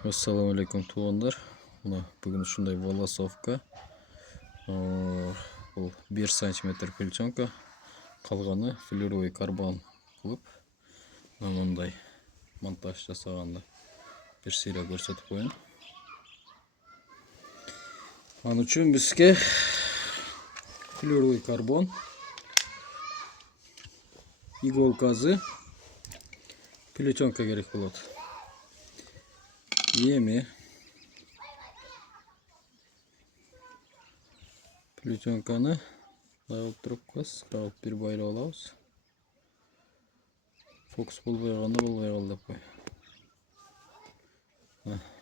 Assalamu alaikum туғандар. Бүгін ушундай волосовка. Бұл 1 см пельчонка. Қалғаны филировый карбон қылып, мындай монтаж жасағанда бір серия көрсетіп қояйын. Аны үшін бізге филировый карбон, иголкасы, пельчонка керек болады. Еми пельчонканы дайылып тұрып қойсыз, қағып бір байлап аламыз. Фокус болбай қалды деп қой.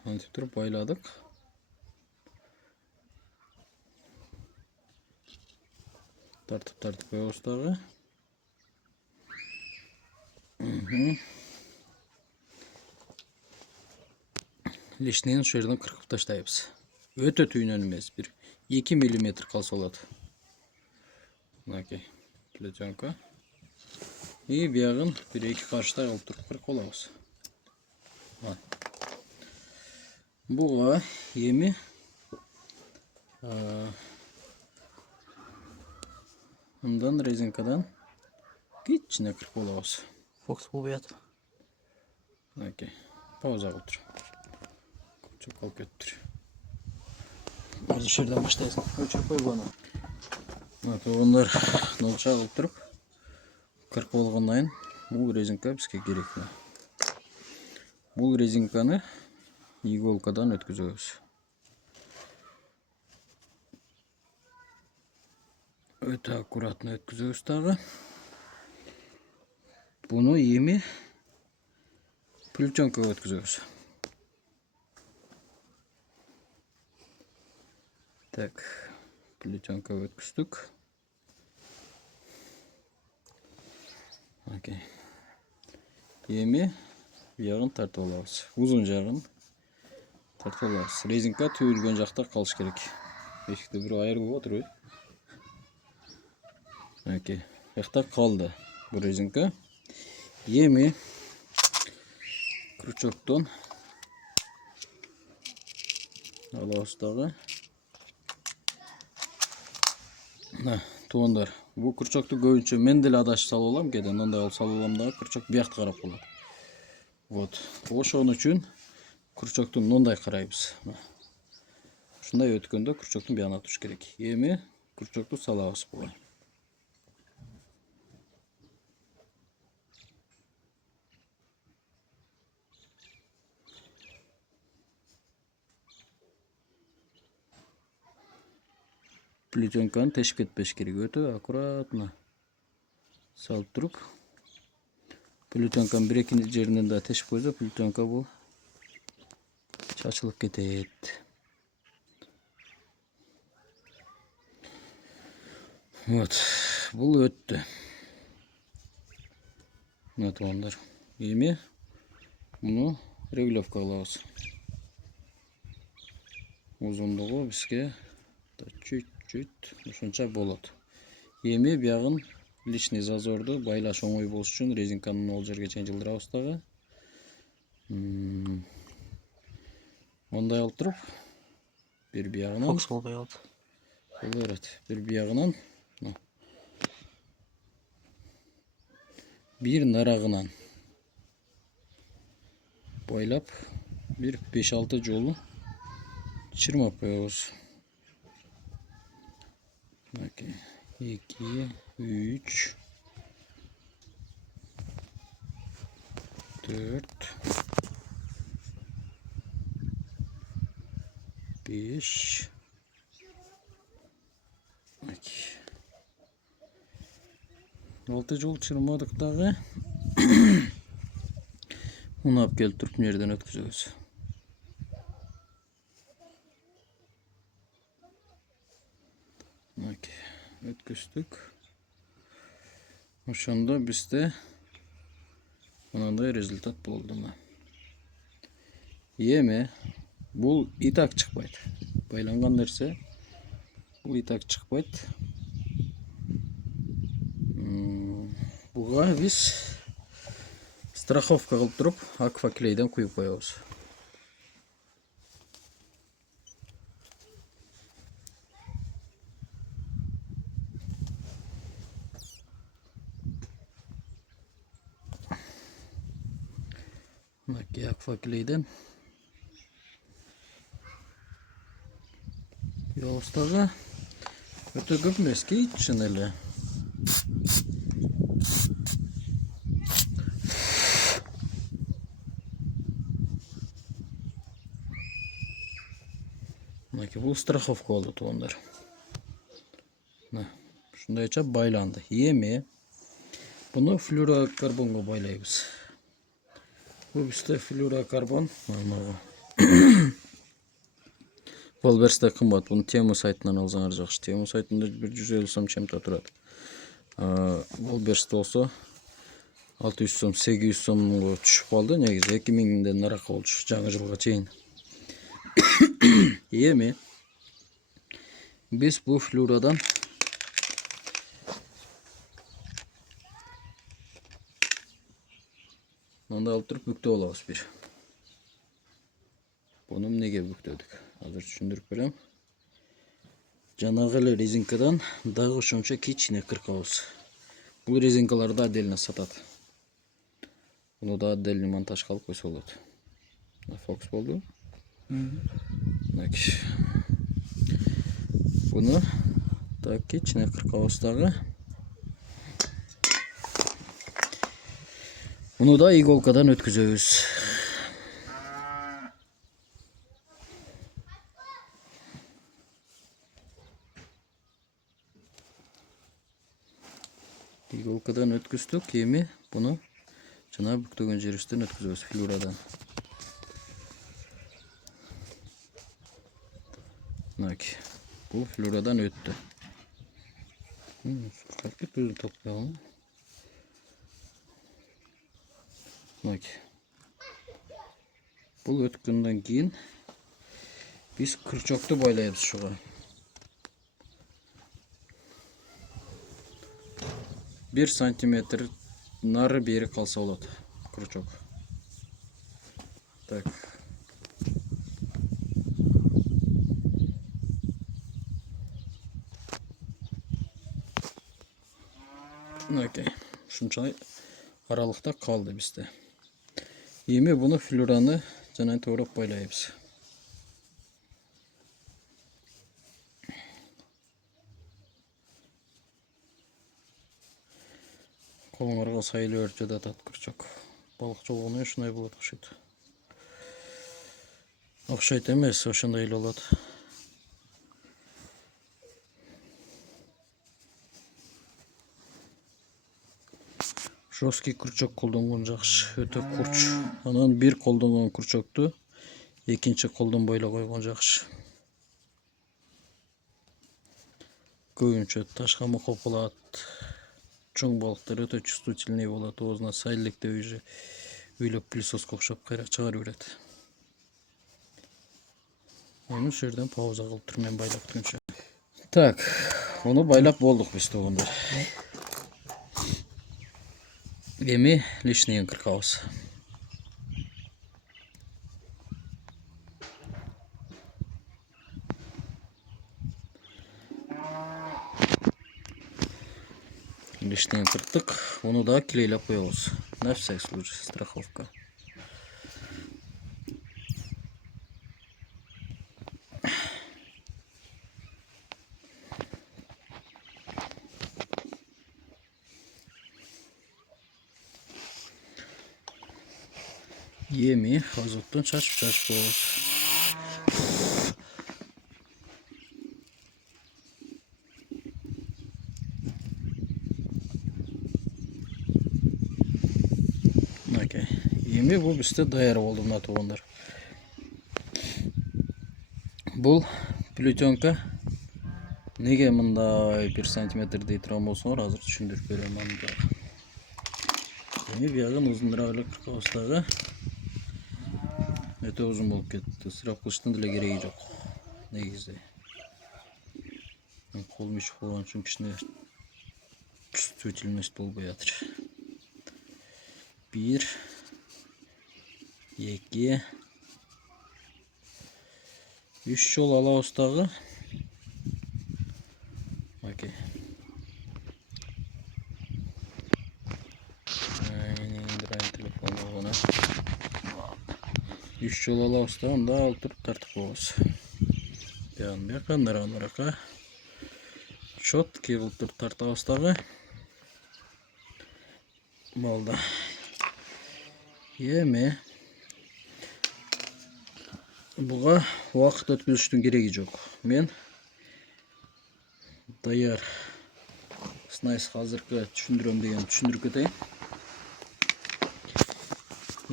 Антип тұрып байладық. Тартып қоямыз тағы. Лишнен şu yerden kırkıp taşlayız. Öte tüyünün емес, bir 2 mm kalsa oladı. Okey. Pельчонка. И бияғын bir екі қарыштай алып тұрып қырық оламыз. Бұға еми мұндан резинкадан кичіне қырық оламыз. Фокус болбайат. Окей. Пауза қылып тұр. Çok kalk götür. Hadi şuradan başlayalım. Ölçüp koy bana. Onlar nolça alıp durup 40 болғаннан бұл резинка бізге керек. Бұл резинканы иголкадан өткіземіз. Өте аккуратно өткіземіз тағы. Бұны еми пельчонкаға өткіземіз. Так, пельчонка өткіздік. Окей. Еми жағын тартып аламыз. Uzun жағын тартып аламыз. Резинка түйілген жақта қалыш керек. Бешікті бір айырып отыр. Окей. Жақта қалды бұл резинка. Еми крючоктон аламыз тағы. Туғандар, бұл күрчокты көбінше мен деле адашып салып алам, кеден мындай алып салып алам дагы күрчок бияқты қарап қалады. Вот. Ошон үчүн күрчоктун мындай карайбыз. Ушундай өткөндө күрчоктун бияна туш керек. Эми күрчокту салабыз буга. Пельчонканы тешип кетпеш керек, өтө аккуратно салып туруп. Пельчонканын бир-эки жеринен да тешип койсо, пельчонка бул чачылып кетет. Вот, бул өттү. Мына тугандар. Эми муну регулировка кылабыз. Узундугу бизге чуть-чуть ушунча болот. Эми биягын лишний зазорду байлаш оңой болуш үчүн резинканы ол жерге чейин жылдырабыз дагы. Мондай алып туруп, бир биягынан Фокус болбой калды. Боло берет. Бир биягынан бир нарагынан байлап, бир 5-6 жолу чырмап коебуз. 2, 3, 4, 5. Алты жол чырмадык дагы. Муну алып келип туруп жерден өткүзөбүз. Өткүздүк. Ошондо бизде мындай результат болду. Эми бул и так чыкпайт. Байланган нерсе бул и так чыкпайт. Буга биз страховка кылып туруп акваклейден куюп коебуз. Maki akfakleyden. Yolstağı öte göpmeski için ele. Maki bu страховка oldu onlar. Şundayça baylandı. Yemi bunu fluorokarbonga baylayız. Bu bizde fluorokarbon. Volvers'te kımbat. Bunu Temu saytından alsanız жақсы. Temu saytında 150 сом чем-то тұрады. Volvers'te olsa 600 сом, 800 сомға түшіп қалды. Негізі 2000-ден нарақ болды жаңа жылға чейін. Еми biz bu fluoradan manda alıp durup büktü olamız bir. Bunu nege büktüdük? Hazır düşündürüp berem. Жанагы эле резинкадан дагы ошончо кичине кыркабыз. Бул резинкаларды отдельно сатат. Буну да отдельный монтаж кылып койсо болот. Фокус болду. Буну так кичине кыркабыз дагы. Буну да иголкадан өткүзөбүз. Иголкадан өткүздүк, эми буну жана бүктөгөн жерибизден өткүзөбүз флюрадан. Бул флюрадан өттү. Как өзү топлаган. Бул өткөндөн кийин биз кырчокту байлайбыз шуга. 1 сантиметр нары бери калса болот крючок. Так. Окей. Ушунчалык аралыкта калды бизде. Эми буну флюраны жана тооруп байлайбыз. Колуңарга сайылып өртүп атат крючок. Балык жолгону ушундай болот окшойт. Окшойт эмес, ошондой эле болот. Жесткий крючок колдонгон жакшы, өтө курч. Анан бир колдонгон крючокту экинчи колдонбой эле койгон жакшы. Көбүнчө ташка мокоп болот. Чоң балыктар өтө чувствительный болот. Оозуна сай электе уже үйлөп пылесоска окшоп кайра чыгарып берет. Эми ушул жерден пауза кылып туруп мен байлап түгүнчө. Так, уну байлап болдук биз тогондор. Эми лишнийин кыркабыз. Лишнийин кырттык, уну да клейлеп коебуз. На всякий случай, страховка. Эми азоттон чачып коебуз. Эми бул бизде даяр болду мына туугандар. Бул плетенка неге мындай 1 сантиметр дей турган болсоңор, азыр түшүндүрүп берем анда. Эми биягын узундураак эле кыркабыз дагы. Өтө узун болуп кетти. Сырап кылыштын деле кереги жок. Негизи. Колум ишип калган үчүн кичине чувствительность болбой атыр. 1 2 3 жол алабыз дагы. Окей. Индирайын телефонду гана. 3 жол алабыз да, анда алып туруп тартып коебуз. Бияка наракка чоткий кылып туруп тартабыз дагы. Болду. Эми буга убакыт өткүзүштүн кереги жок. Мен даяр снайс азыркы түшүндүрөм деген түшүндүрүп кетейин.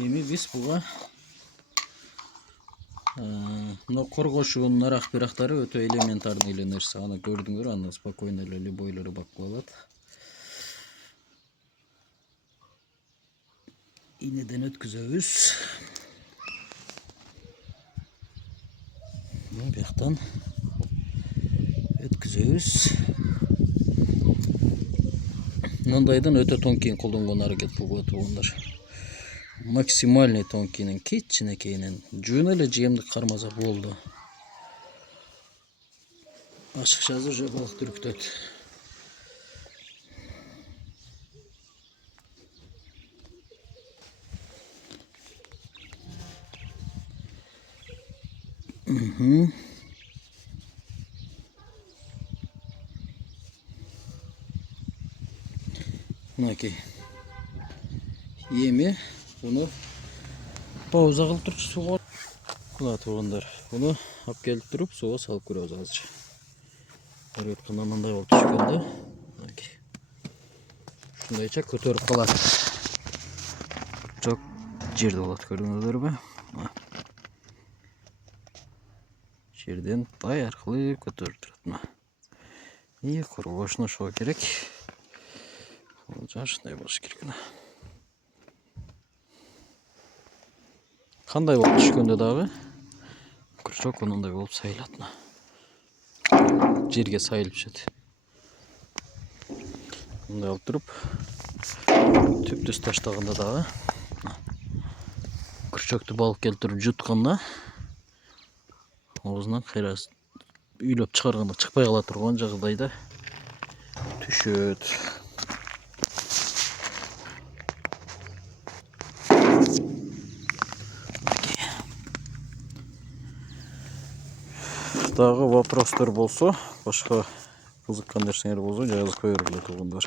Эми биз буга мына коргошуун, нарак бирактары өтө элементарный эле нерсе. Аны көрдүңөр, аны спокойно эле любойлор бак кыла алат. Инеден өткүзөбүз. Мына бияктан өткүзөбүз. Мындайдан өтө тонкийин колдонгон аракет болуп тургандар. Максимальный тонкийнин кичинекейинен жөн эле жемдик кармаса болду. Ашыкчасы уже балык түрктөт. Мынакей. Эми буну пауза кылып турчу сууга. Мына тургандар, буну алып келип туруп сууга салып көрөбүз азыр. Өткөндө мындай болуп түшкөндө. Мынакей. Ушундайча көтөрүп калат. Жок жерде болот, көрдүңүздөрбү? Жерден тай аркылуу көтөрүп турат мына. И коргошуну ошого керек. Ушундай болуш керек мына. Кандай болуп түшкөндө дагы крючок мындай болуп сайылат мына. Жерге сайылып түшөт. Мындай алып туруп түптүз таштаганда дагы крючокту балык келтирип жутканда оозунан кыйрасы үйлөп чыгарганда чыкпай кала турган жагдайда түшөт. Дагы вопростор болсо, башка кызыккан нерсеңер болсо жазып коюңар тургандар.